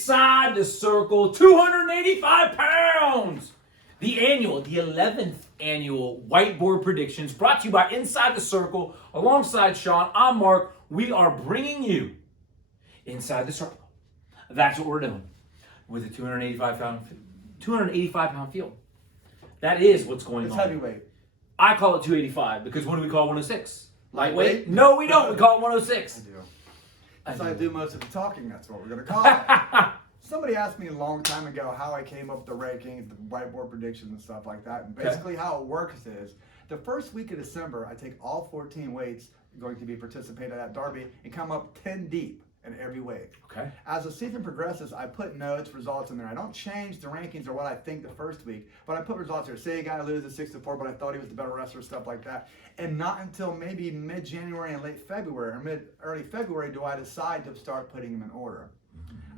Inside the Circle, 285 pounds. The 11th annual Whiteboard Predictions, brought to you by Inside the Circle. Alongside Sean, I'm Mark. We are bringing you Inside the Circle. That's what we're doing with a 285 pound field. That is what's going It's on. heavyweight. I call it 285 because what do we call 106? Lightweight? No, we don't. We call it 106. I do. So I do most of the talking. That's what we're going to call it. Somebody asked me a long time ago how I came up with the rankings, the whiteboard predictions and stuff like that. And basically how it works is the first week of December, I take all 14 weights going to be participating at Derby and come up 10 deep in every weight. Okay. As the season progresses, I put notes, results in there. I don't change the rankings or what I think the first week, but I put results there. Say a guy loses 6-4, but I thought he was the better wrestler, stuff like that. And not until maybe mid-January and late February or early February do I decide to start putting them in order.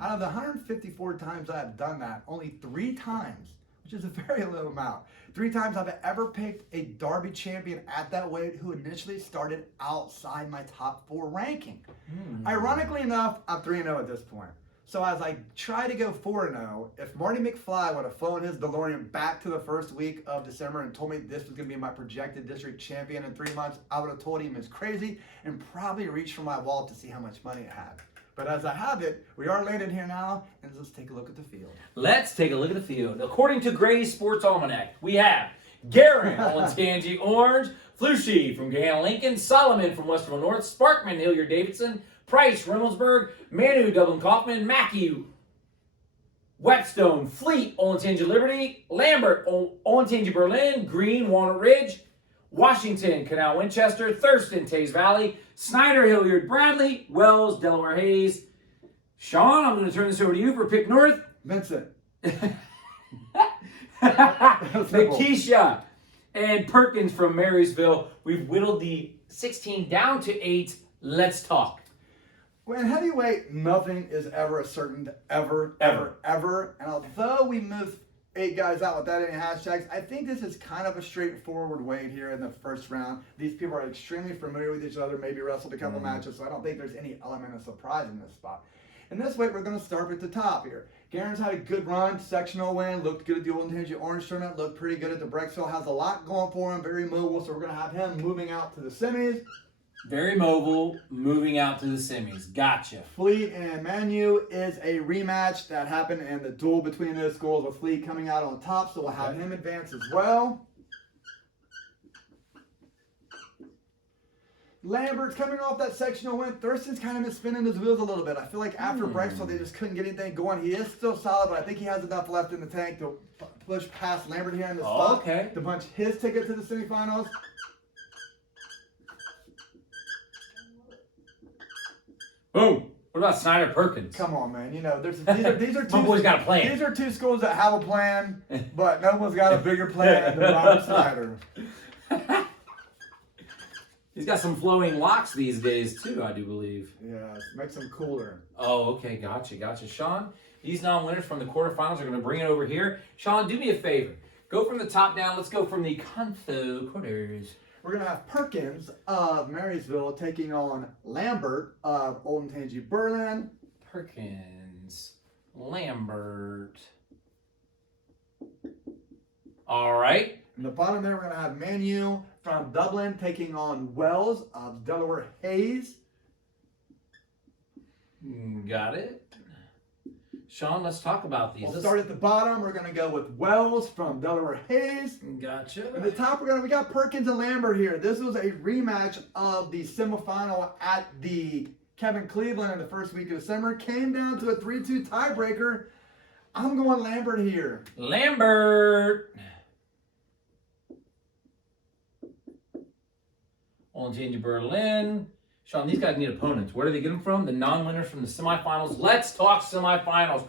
Out of the 154 times I've done that, only 3 times, which is a very low amount, 3 times I've ever picked a Derby champion at that weight who initially started outside my top 4 ranking. Ironically enough, I'm 3-0 at this point. So as I try to go 4-0, if Marty McFly would have flown his DeLorean back to the first week of December and told me this was going to be my projected district champion in 3 months, I would have told him it's crazy and probably reached for my wallet to see how much money it had. But as I have it, we are landed here now, and let's take a look at the field. Let's take a look at the field. According to Grady's Sports Almanac, we have Garen, Olentangy Orange, Flushy from Gahanna Lincoln, Solomon from Westerville North, Sparkman, Hilliard Davidson, Price, Reynoldsburg, Manu, Dublin Kaufman, Mackey, Whetstone, Fleet, Olentangy Liberty, Lambert, Olentangy Berlin, Green, Walnut Ridge, Washington, Canal Winchester, Thurston, Tays Valley, Snyder, Hilliard, Bradley, Wells, Delaware Hayes. Sean, I'm going to turn this over to you for Pick North. Vincent. Nikisha and Perkins from Marysville. We've whittled the 16 down to 8. Let's talk. Well, in heavyweight, nothing is ever a certain, ever. And although we moved 8 guys out without any hashtags, I think this is kind of a straightforward weight here in the first round. These people are extremely familiar with each other, maybe wrestled a couple matches, so I don't think there's any element of surprise in this spot. In this weight, we're going to start at the top here. Garen's had a good run, sectional win, looked good at the Olentangy Orange tournament, looked pretty good at the Brecksville, has a lot going for him, very mobile, so we're going to have him moving out to the semis. Very mobile, moving out to the semis. Gotcha. Fleet and Manu is a rematch that happened in the duel between those schools with Fleet coming out on top, so we'll have him advance as well. Lambert's coming off that sectional win. Thurston's kind of been spinning his wheels a little bit. I feel like after Brecksville, they just couldn't get anything going. He is still solid, but I think he has enough left in the tank to push past Lambert here in the spot to punch his ticket to the semifinals. Boom. What about Snyder Perkins? Come on, man. You know, these are two. My boy's got a plan. These are 2 schools that have a plan, but no one's got a bigger plan than Robert Snyder. He's got some flowing locks these days, too, I do believe. Yeah, makes them cooler. Oh, okay. Gotcha. Sean, these non-winners from the quarterfinals are going to bring it over here. Sean, do me a favor. Go from the top down. Let's go from the Confo quarters. We're going to have Perkins of Marysville taking on Lambert of Olentangy Berlin. Perkins, Lambert. All right. In the bottom there, we're going to have Manu from Dublin taking on Wells of Delaware Hayes. Got it. Sean, let's talk about these. We'll start at the bottom. We're going to go with Wells from Delaware Hayes. Gotcha. At the top, we got Perkins and Lambert here. This was a rematch of the semifinal at the Kevin Cleveland in the first week of December. Came down to a 3-2 tiebreaker. I'm going Lambert here. Lambert. Olentangy Berlin. Sean, these guys need opponents. Where do they get them from? The non-winners from the semifinals. Let's talk semifinals.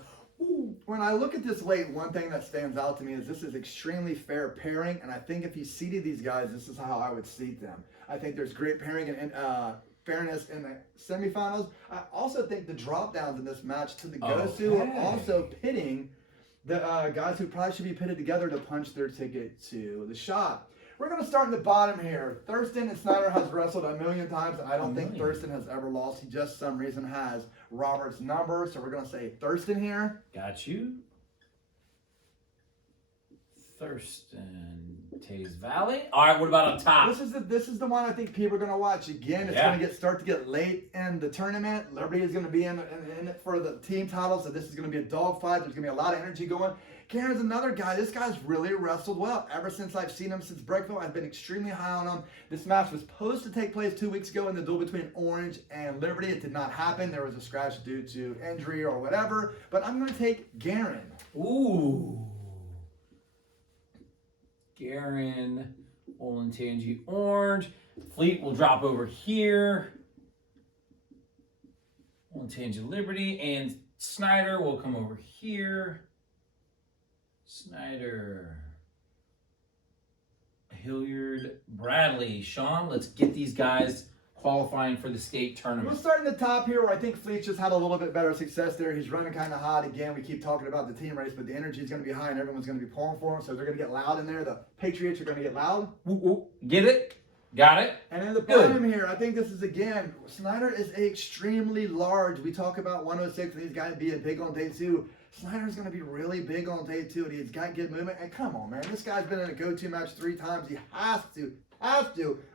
When I look at this weight, one thing that stands out to me is this is extremely fair pairing, and I think if you seeded these guys, this is how I would seed them. I think there's great pairing and fairness in the semifinals. I also think the drop downs in this match to the go-to are also pitting the guys who probably should be pitted together to punch their ticket to the shot. We're going to start in the bottom here. Thurston and Snyder has wrestled a million times. I don't think Thurston has ever lost. He just some reason has Robert's number. So we're going to say Thurston here. Got you. Thurston, Taze Valley. All right, what about on top? This is the one I think people are going to watch. Again, it's going to start to get late in the tournament. Liberty is going to be in it for the team title, so this is going to be a dogfight. There's going to be a lot of energy going. Garen's another guy. This guy's really wrestled well. Ever since I've seen him since Breakville, I've been extremely high on him. This match was supposed to take place 2 weeks ago in the duel between Orange and Liberty. It did not happen. There was a scratch due to injury or whatever. But I'm going to take Garen. Ooh. Garen, Olentangy, Orange. Fleet will drop over here. Olentangy, Liberty, and Snyder will come over here. Snyder, Hilliard, Bradley, Sean. Let's get these guys qualifying for the state tournament. We'll start in the top here, where I think Fleet's just had a little bit better success there. He's running kind of hot. Again, we keep talking about the team race, but the energy is going to be high and everyone's going to be pulling for him, so they're going to get loud in there. The Patriots are going to get loud. Woo, woo. Get it? Got it? And in the bottom here, I think this is, again, Snyder is extremely large. We talk about 106 and these guys being big on day 2. Snyder's going to be really big on day 2, and he's got good movement. And come on, man, this guy's been in a go-to match 3 times. He has to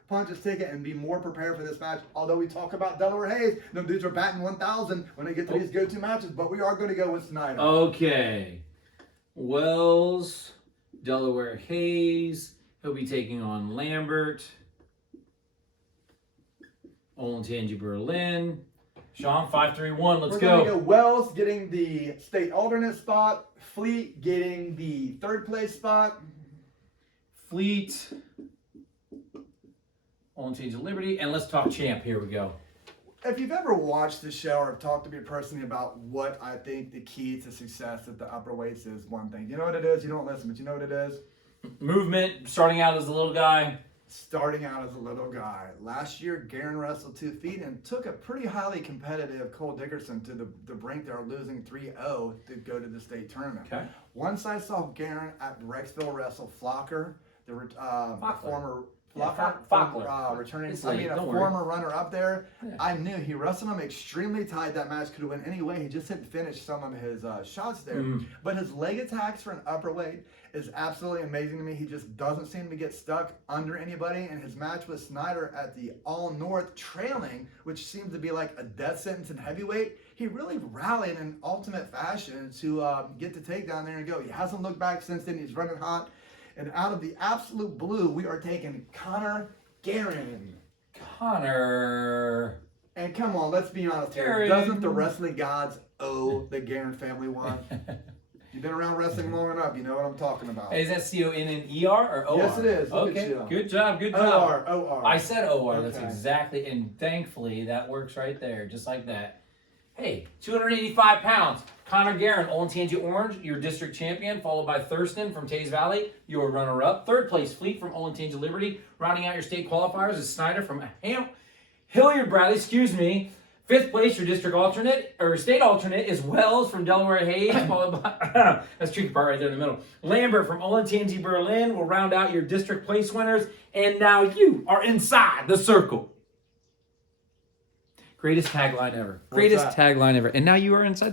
punch his ticket and be more prepared for this match. Although we talk about Delaware Hayes, them dudes are batting 1,000 when they get to these go-to matches, but we are going to go with Snyder. Okay. Wells, Delaware Hayes. He'll be taking on Lambert. Olentangy, Berlin. Sean, 5-3-1. Let's We're go. going to go Wells getting the state alternate spot. Fleet getting the 3rd place spot. Fleet. Olentangy, Liberty. And let's talk champ. Here we go. If you've ever watched the show or talked to me personally about what I think the key to success at the upper weights is, one thing. You know what it is? You don't listen, but you know what it is? Movement, starting out as a little guy. Starting out as a little guy. Last year, Garen wrestled 2 feet and took a pretty highly competitive Cole Dickerson to the brink. They were losing 3-0 to go to the state tournament. Okay. Once I saw Garen at Rexville wrestle Flocker, the former Fockler. returning, It's late, don't worry. former runner-up there. Yeah. I knew he wrestled him extremely tight. That match could have went any way. He just didn't finish some of his shots there. But his leg attacks for an upper weight is absolutely amazing to me. He just doesn't seem to get stuck under anybody. And his match with Snyder at the All-North trailing, which seems to be like a death sentence in heavyweight, he really rallied in ultimate fashion to get the takedown there and go. He hasn't looked back since then. He's running hot. And out of the absolute blue, we are taking Connor Garen. Connor. And come on, let's be honest here. Garen. Doesn't the wrestling gods owe the Garen family one? You've been around wrestling long enough. You know what I'm talking about. Is that C-O-N-N-E-R or O-R? Yes, it is. Look Okay, at you. good job, good job. O-R, O-R. I said O-R. That's Okay. exactly, and thankfully that works right there, just like that. Hey, 285 pounds. Connor Garen, Olentangy Orange, your district champion, followed by Thurston from Taze Valley, your runner-up. 3rd place, Fleet from Olentangy Liberty. Rounding out your state qualifiers is Snyder from Hilliard Bradley, 5th place, your district alternate, or state alternate, is Wells from Delaware Hayes, followed by, that's tricky part right there in the middle. Lambert from Olentangy Berlin will round out your district place winners. And now you are inside the circle. Greatest tagline ever. Greatest tagline ever. And now you are inside